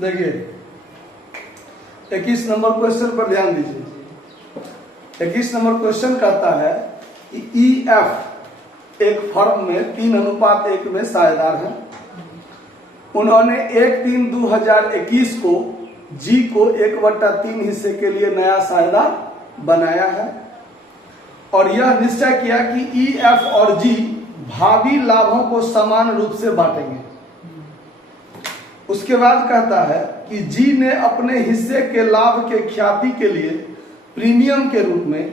देखिए 21 number question पर ध्यान दीजिए। 21 नंबर क्वेश्चन कहता है कि EF एक फर्म में 3:1 में साझेदार है। उन्होंने 1/3/2021 को G को 1/3 हिस्से के लिए नया साझेदार बनाया है और यह निश्चय किया कि EF और G भावी लाभों को समान रूप से बांटेंगे। उसके बाद कहता है कि G ने अपने हिस्से के लाभ के ख्याति के लिए प्रीमियम के रूप में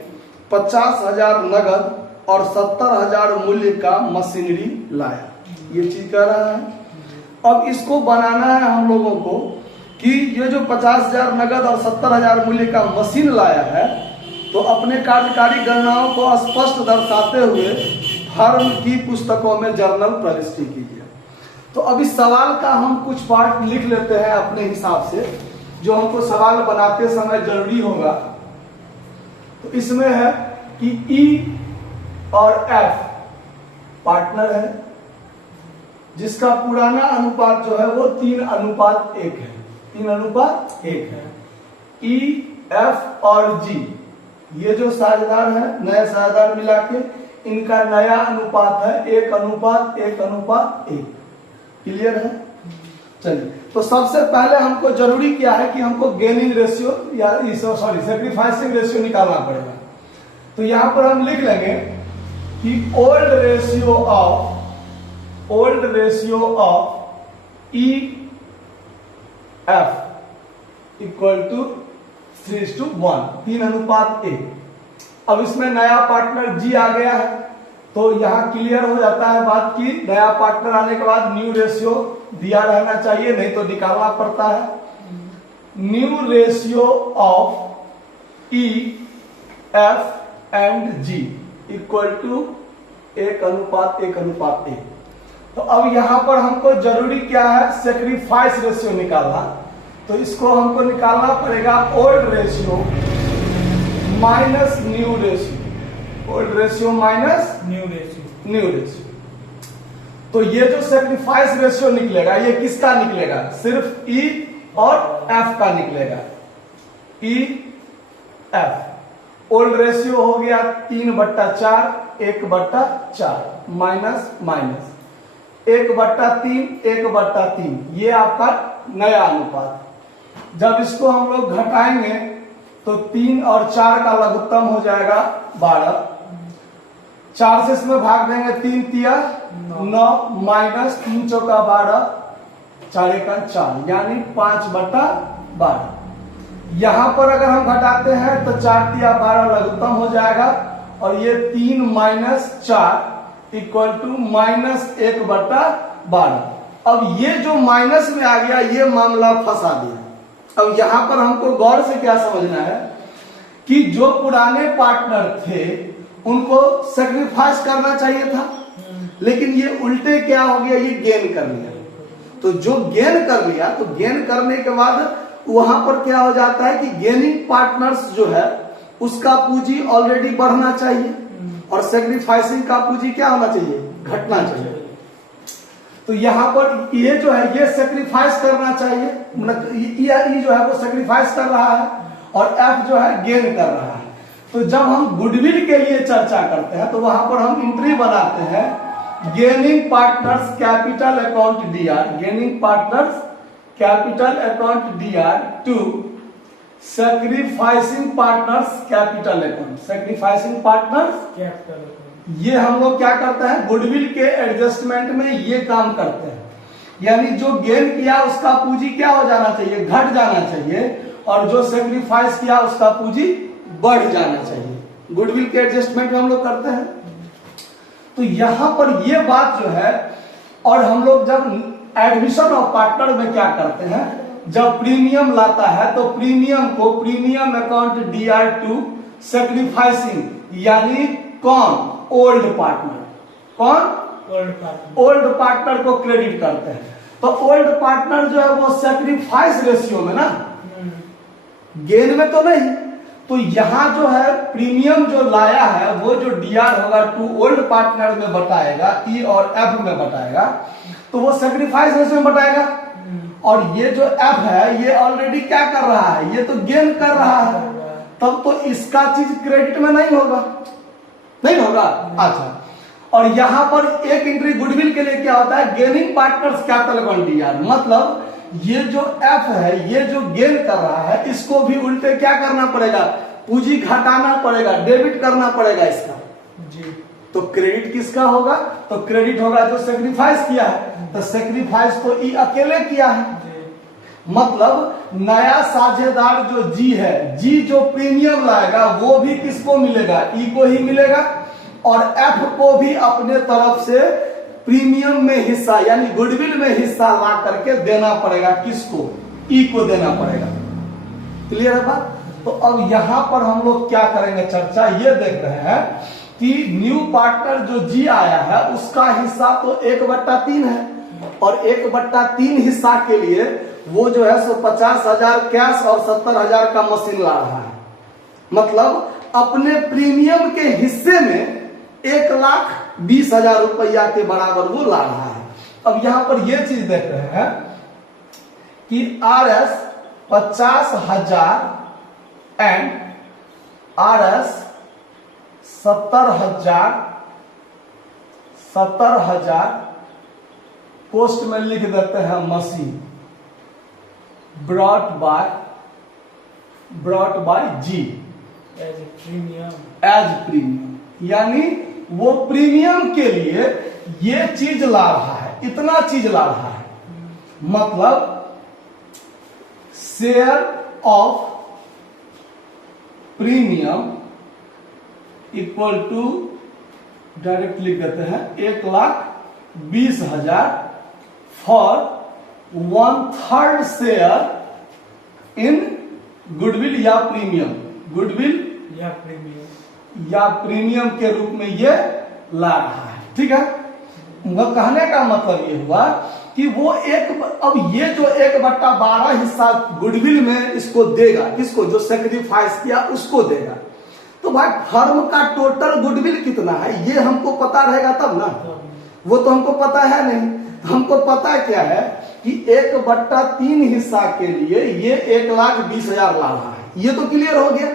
50,000 नगद और 70,000 मूल्य का मशीनरी लाया। ये चीज कह रहा है। अब इसको बनाना है हम लोगों को कि ये जो 50,000 नगद और 70,000 मूल्य का मशीन लाया है, तो अपने कार्यकारी गणनाओं को स्पष्ट दर्शाते हुए फर्म की पुस्तकों में जर्नल प्रविष्टि कीजिए। तो अब इस सवाल का हम कुछ पार्ट लिख लेते हैं अपने हिसाब से, जो हमको सवाल बनाते समय जरूरी होगा। तो इसमें है कि E और F पार्टनर है, जिसका पुराना अनुपात जो है वो 3:1 है। 3:1 है। E, F और G ये जो साझेदार है, नए साझेदार मिला के इनका नया अनुपात है 1:1:1। क्लियर है? चलिए, तो सबसे पहले हमको जरूरी क्या है कि हमको गेनिंग रेशियो या सेक्रीफाइसिंग रेशियो निकालना पड़ेगा। तो यहां पर हम लिख लेंगे कि old ratio of EF equal to 3:1, 3:1। अब इसमें नया पार्टनर G आ गया है, तो यहां क्लियर हो जाता है बात की नया पार्टनर आने के बाद न्यू रेशियो दिया रहना चाहिए, नहीं तो निकालना पड़ता है। New ratio of EF and G equal to 1:1:1। तो अब यहां पर हमको जरूरी क्या है, सेक्रीफाइस रेशियो निकालना। तो इसको हमको निकालना पड़ेगा old ratio minus new ratio, old ratio minus new ratio. तो ये जो सेक्रीफाइस रेशियो निकलेगा, ये किसका निकलेगा? सिर्फ E और F का निकलेगा। EF ओल्ड रेशियो हो गया 3/4, 1/4 माइनस 1/3, 1/3। ये आपका नया अनुपात। जब इसको हम लोग घटाएंगे तो 3 और 4 का लघुत्तम हो जाएगा 12। 4 से इसमें भाग देंगे, 3 तिया 9 माइनस 3 चौका 12, 4 का 4, यानी 5/12। यहां पर अगर हम घटाते हैं तो 4 तिया 12 लघुत्तम हो जाएगा और ये 3 माइनस 4 इक्वल टू माइनस 1/12। अब ये जो माइनस में आ गया, ये मामला फंसा दिया। अब यहां पर हमको गौर से क्या समझना है कि जो पुराने पार्टनर थे उनको सेक्रीफाइस करना चाहिए था, लेकिन ये उल्टे क्या हो गया, ये गेन कर लिया। तो जो गेन कर लिया, तो गेन करने के बाद वहां पर क्या हो जाता है कि गेनिंग पार्टनर्स जो है उसका पूंजी ऑलरेडी बढ़ना चाहिए और सेक्रीफाइसिंग का पूंजी क्या होना चाहिए, घटना चाहिए। तो यहां पर ये जो है ये सेक्रीफाइस करना चाहिए, E जो है वो सेक्रीफाइस कर रहा है और F जो है गेन कर रहा है। तो जब हम गुडविल के लिए चर्चा करते हैं तो वहां पर हम एंट्री बनाते हैं gaining partners capital account DR, gaining partners capital account DR to sacrificing partners capital account, sacrificing partners capital account. ये हम लोग क्या करते हैं, गुडविल के एडजस्टमेंट में ये काम करते हैं। यानी जो गेन किया उसका पूंजी क्या हो जाना चाहिए, घट जाना चाहिए, और जो सेक्रीफाइस किया उसका पूंजी बढ़ जाना चाहिए। गुडविल के एडजस्टमेंट में हम लोग करते हैं। तो यहां पर ये बात जो है, और हम लोग जब एडमिशन ऑफ पार्टनर में क्या करते हैं, जब प्रीमियम लाता है तो प्रीमियम को premium account DR to sacrificing, यानी कौन, ओल्ड पार्टनर, कौन, ओल्ड पार्टनर को क्रेडिट करते हैं। तो ओल्ड पार्टनर जो है वो सेक्रीफाइस रेशियो में ना, गेन में तो नहीं। तो यहां जो है प्रीमियम जो लाया है वो जो DR होगा टू ओल्ड पार्टनर में बताएगा, E और F में बताएगा, तो वो सेक्रीफाइस रेशियो में बताएगा। और ये जो एफ है ये ऑलरेडी क्या कर रहा है, ये तो गेन कर रहा है, तब तो इसका चीज क्रेडिट में नहीं होगा, नहीं होगा। अच्छा, और यहां पर एक एंट्री गुडविल के लिए क्या होता है, गेनिंग पार्टनर्स कैपिटल क्वांटिटी यार, मतलब ये जो एफ है ये जो गेन कर रहा है इसको भी उल्टे क्या करना पड़ेगा, पूंजी घटाना पड़ेगा, डेबिट करना पड़ेगा इसका जी। तो क्रेडिट किसका होगा, तो क्रेडिट होगा जो सेक्रीफाइस किया है, तो सेक्रीफाइस तो ई अकेले किया है, मतलब नया साझेदार जो जी है, जी जो प्रीमियम लाएगा वो भी किसको मिलेगा, ई को ही मिलेगा, और एफ को भी अपने तरफ से प्रीमियम में हिस्सा यानी गुडविल में हिस्सा ला करके देना पड़ेगा, किसको, ई को देना पड़ेगा। क्लियर है बात। तो अब यहां पर हम लोग क्या करेंगे चर्चा, ये देख रहे हैं कि न्यू पार्टनर जो जी आया है उसका हिस्सा तो 1/3 है, और 1/3 हिस्सा के लिए वो जो है सो 50,000 कैश और 70,000 का मशीन ला रहा है, मतलब अपने प्रीमियम के हिस्से में 1,20,000 रुपया के बराबर वो ला रहा है। अब यहां पर ये चीज देख रहे हैं कि RS 50,000 एंड RS 70,000 पोस्ट में लिख देते हैं machine brought by G as premium, यानी वो प्रीमियम के लिए ये चीज ला रहा है, इतना चीज ला रहा है, मतलब share of premium equal to direct लिख देते हैं 1,20,000 फॉर 1/3 शेयर इन गुडविल या प्रीमियम, गुडविल या प्रीमियम के रूप में ये ला रहा है। ठीक है, कहने का मतलब ये हुआ कि वो अब ये जो 1/12 हिस्सा गुडविल में इसको देगा, किसको, जो सेक्रीफाइस किया उसको देगा। तो भाई फर्म का टोटल गुडविल कितना है ये हमको पता रहेगा तब ना, वो तो हमको पता है नहीं। हमको पता क्या है कि 1/3 हिस्सा के लिए ये 1,20,000 ला रहा है, ये तो क्लियर हो गया।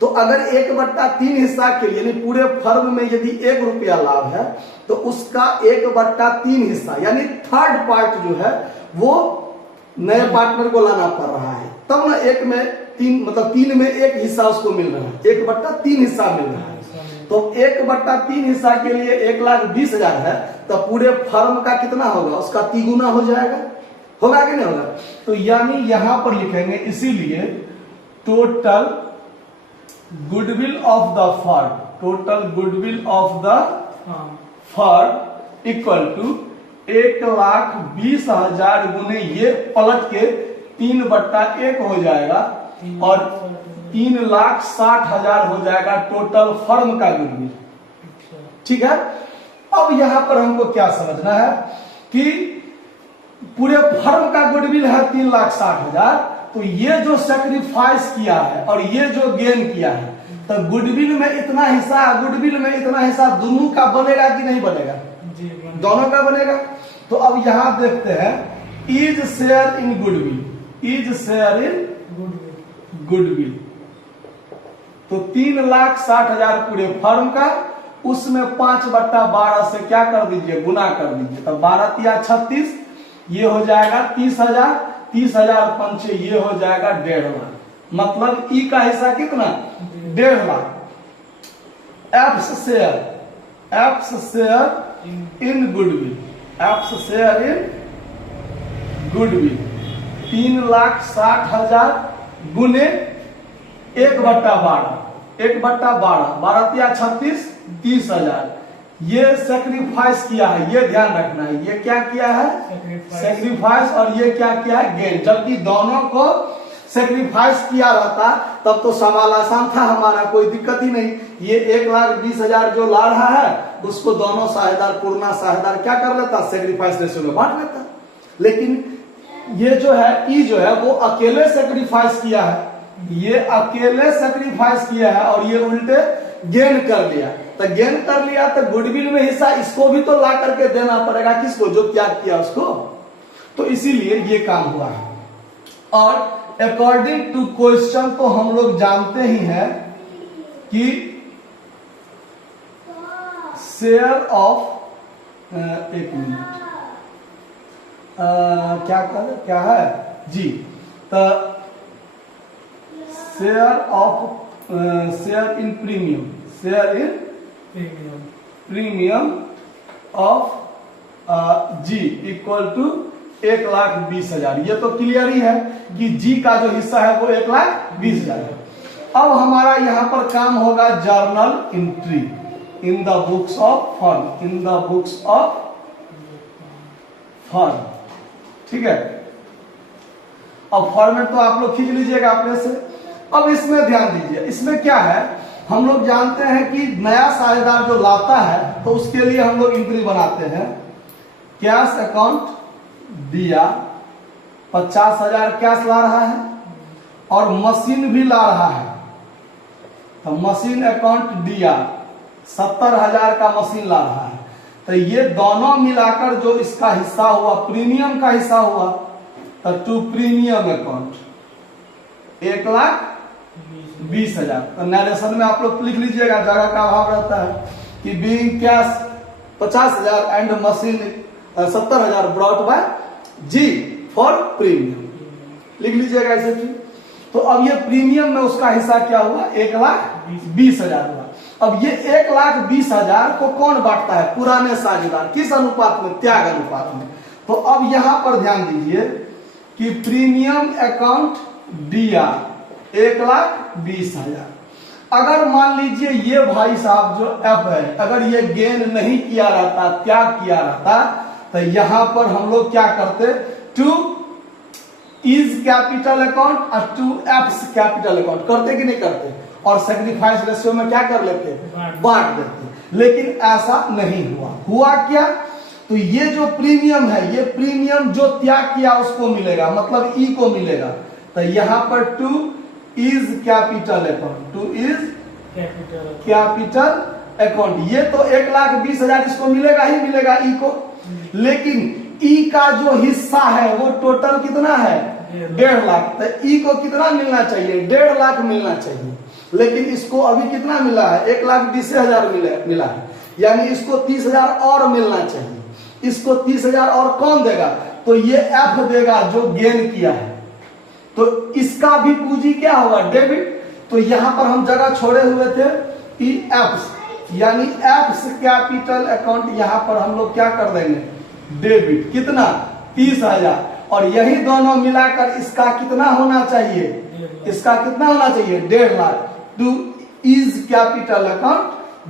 तो अगर 1/3 हिस्सा के लिए पूरे फर्म में यदि 1 रुपया लाभ है तो उसका 1/3 हिस्सा यानी थर्ड पार्ट जो है वो नए पार्टनर को लाना पड़ रहा है, तब ना 1 में 3 मतलब 3 में 1 हिस्सा उसको मिल रहा है, 1/3 हिस्सा मिल रहा है। तो 1/3 हिस्सा के लिए 1,20,000 है, तो पूरे फर्म का कितना होगा, उसका 3 गुना हो जाएगा, होगा कि नहीं होगा। तो यानी यहां पर लिखेंगे इसीलिए total goodwill of the firm, total goodwill of the firm equal to 1,20,000 गुने ये पलट के 3/1 हो जाएगा और 3,60,000 हो जाएगा टोटल फर्म का गुडविल। ठीक है, अब यहां पर हमको क्या समझना है कि पूरे फर्म का गुडविल है 3,60,000, तो ये जो सेक्रीफाइस किया है और ये जो गेन किया है, तो गुडविल में इतना हिस्सा, गुडविल में इतना हिस्सा दोनों का बनेगा कि नहीं बनेगा, दोनों का बनेगा। तो अब यहां देखते हैं is share in goodwill, is share in goodwill, तो 3,60,000 पूरे फर्म का, उसमें 5/12 से क्या कर दीजिए, गुना कर दीजिए, तो 12 × 36 ये हो जाएगा 30,000, 30,000 पंचे ये हो जाएगा 1.5 लाख, मतलब ई का हिस्सा कितना, 1.5 lakh. Apps share in goodwill, apps share in goodwill 3,60,000 गुने 1/12, 1/12, 12 × 36 30,000 ये सेक्रीफाइस किया है, ये ध्यान रखना है, ये क्या किया है, सेक्रीफाइस, और ये क्या किया है, गेन। जबकि दोनों को सेक्रीफाइस किया रहता तब तो सवाल आसान था हमारा, कोई दिक्कत ही नहीं। ये 1,20,000 जो ला रहा है उसको दोनों साझेदार, पूर्णा साझेदार क्या कर लेता, सेक्रीफाइस रेशियो में बांट लेता। लेकिन ये जो है ई जो है वो अकेले सेक्रीफाइस किया है, ये अकेले सेक्रीफाइस किया है और ये उल्टे गेन कर लिया। तो गेन कर लिया तो गुडविल में हिस्सा इसको भी तो ला करके देना पड़ेगा, किसको, जो त्याग किया उसको। तो इसीलिए ये काम हुआ है। और अकॉर्डिंग टू क्वेश्चन तो हम लोग जानते ही हैं कि शेयर ऑफ एक मिनट क्या है जी, तो share in premium of G equal to 1,20,000। ये तो क्लियर ही है कि जी का जो हिस्सा है वो 1,20,000 है। अब हमारा यहां पर काम होगा journal entry in the books of firm, ठीक है। अब फॉर्मेट तो आप लोग खींच लीजिएगा अपने से। अब इसमें ध्यान दीजिए, इसमें क्या है, हम लोग जानते हैं कि नया साझेदार जो लाता है तो उसके लिए हम लोग एंट्री बनाते हैं। कैश अकाउंट दिया, 50,000 कैश ला रहा है और मशीन भी ला रहा है, तो मशीन अकाउंट दिया 70,000 का मशीन ला रहा है। तो ये दोनों मिलाकर जो इसका हिस्सा हुआ, प्रीमियम का हिस्सा हुआ, तो टू प्रीमियम अकाउंट 1,20,000। तो नरेशन में आप लोग लिख लीजिएगा, जगह का अभाव रहता है कि being cash 50,000 and machine 70,000 brought by G for premium, लिख लीजिएगा ऐसे भी। तो अब ये प्रीमियम में उसका हिस्सा क्या हुआ, 1,20,000 हुआ। अब ये 1,20,000 को कौन बांटता है, पुराने साझेदार, किस अनुपात में, त्याग अनुपात में। तो अब यहां पर ध्यान दीजिए कि प्रीमियम अकाउंट दिया 1,20,000। अगर मान लीजिए ये भाई साहब जो एफ है, अगर ये गेन नहीं किया रहता, त्याग किया रहता, तो यहां पर हम लोग क्या करते, टू इज कैपिटल अकाउंट और टू एप्स कैपिटल अकाउंट करते कि नहीं करते, और सेक्रीफाइस रेशियो में क्या कर लेते, बांट देते। लेकिन ऐसा नहीं हुआ। हुआ क्या, तो ये जो प्रीमियम है, ये प्रीमियम जो त्याग किया उसको मिलेगा, मतलब ई को मिलेगा। तो यहां पर two is capital account, two is capital account, ये तो 1,20,000 इसको मिलेगा ही मिलेगा ई को। लेकिन ई का जो हिस्सा है वो टोटल कितना है, 1.5 लाख। तो ई को कितना मिलना चाहिए, 1.5 लाख मिलना चाहिए। लेकिन इसको अभी कितना मिला है, 1,20,000 मिला है, यानी इसको 30,000 और मिलना चाहिए। इसको 30,000 और कौन देगा, तो ये एफ देगा जो गेन किया है। तो इसका भी पूंजी क्या होगा, डेबिट। तो यहां पर हम जगह छोड़े हुए थे ई एफ्स, यानी एफ्स कैपिटल अकाउंट, यहां पर हम लोग क्या कर देंगे, डेबिट। कितना, 30,000। और यही दोनों मिलाकर इसका कितना होना चाहिए, इसका कितना होना चाहिए, 1.5 lakh. Two is capital account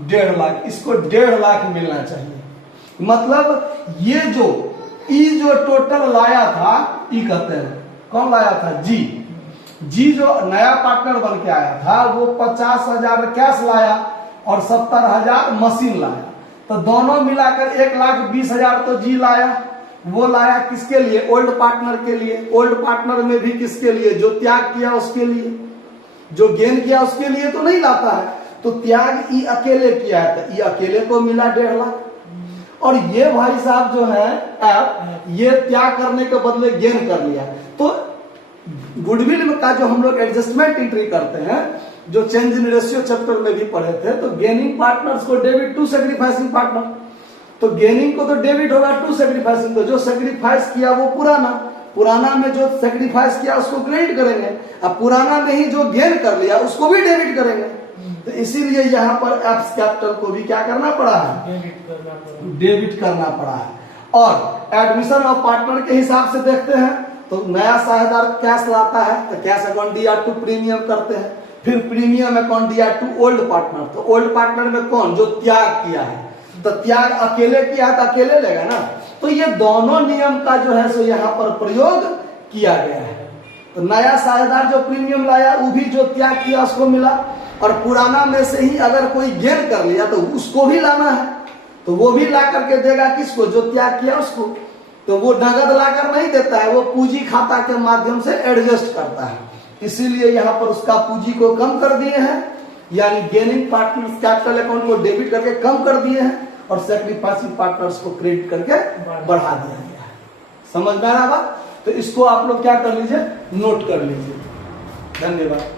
1.5 lakh, इसको 1.5 लाख मिलना चाहिए। मतलब ये जो ई जो टोटल लाया था, ई कहते हैं, कौन लाया था, जी जो नया पार्टनर बन के आया था वो 50,000 कैश लाया और 70,000 मशीन लाया। तो दोनों मिलाकर 1,20,000 तो जी लाया। वो लाया किसके लिए, ओल्ड पार्टनर के लिए। ओल्ड पार्टनर में भी किसके लिए, जो त्याग किया उसके लिए, जो गेन किया उसके लिए तो नहीं लाता है। तो त्याग ई अकेले किया है, तो ई अकेले को मिला 1.5 लाख। और ये भाई साहब जो है एफ, ये त्याग करने के बदले गेन कर लिया। तो गुडविल का जो हम लोग एडजस्टमेंट एंट्री करते हैं, जो चेंज इन रेशियो चैप्टर में भी पढ़े थे, तो गेनिंग पार्टनर्स को डेबिट टू सेक्रीफाइसिंग पार्टनर। तो गेनिंग को तो डेबिट होगा, टू सेक्रीफाइसिंग को जो सेक्रीफाइस किया वो पुराना में जो सेक्रीफाइस किया उसको क्रेडिट करेंगे, अब पुराना में ही जो गेन कर लिया उसको भी डेबिट करेंगे। तो इसीलिए यहाँ पर एप्स कैपिटल को भी क्या करना पड़ा है, डेबिट करना पड़ा है। और एडमिशन ऑफ पार्टनर के हिसाब से देखते हैं तो नया साझेदार कैश लाता है तो कैश अकाउंट दिया टू प्रीमियम करते हैं, फिर प्रीमियम अकाउंट दिया टू ओल्ड पार्टनर। तो ओल्ड पार्टनर में कौन, जो त्याग किया है, तो त्याग अकेले किया है तो अकेले लेगा ना। तो ये दोनों नियम का जो है सो यहाँ पर प्रयोग किया गया है। तो नया साझेदार जो प्रीमियम लाया वो भी जो त्याग किया उसको मिला, और पुराना में से ही अगर कोई गेन कर लिया तो उसको भी लाना है, तो वो भी ला करके देगा किसको, जो त्याग किया उसको। तो वो नगद लाकर नहीं देता है, वो पूंजी खाता के माध्यम से एडजस्ट करता है। इसीलिए यहाँ पर उसका पूंजी को कम कर दिए हैं, यानी गेनिंग पार्टनर्स कैपिटल अकाउंट को डेबिट करके कम कर दिए हैं और सैक्रिफाइसिंग पार्टनर्स को क्रेडिट करके बढ़ा दिया गया है। समझ में आ रहा बात? तो इसको आप लोग क्या कर लीजिए, नोट कर लीजिए। धन्यवाद।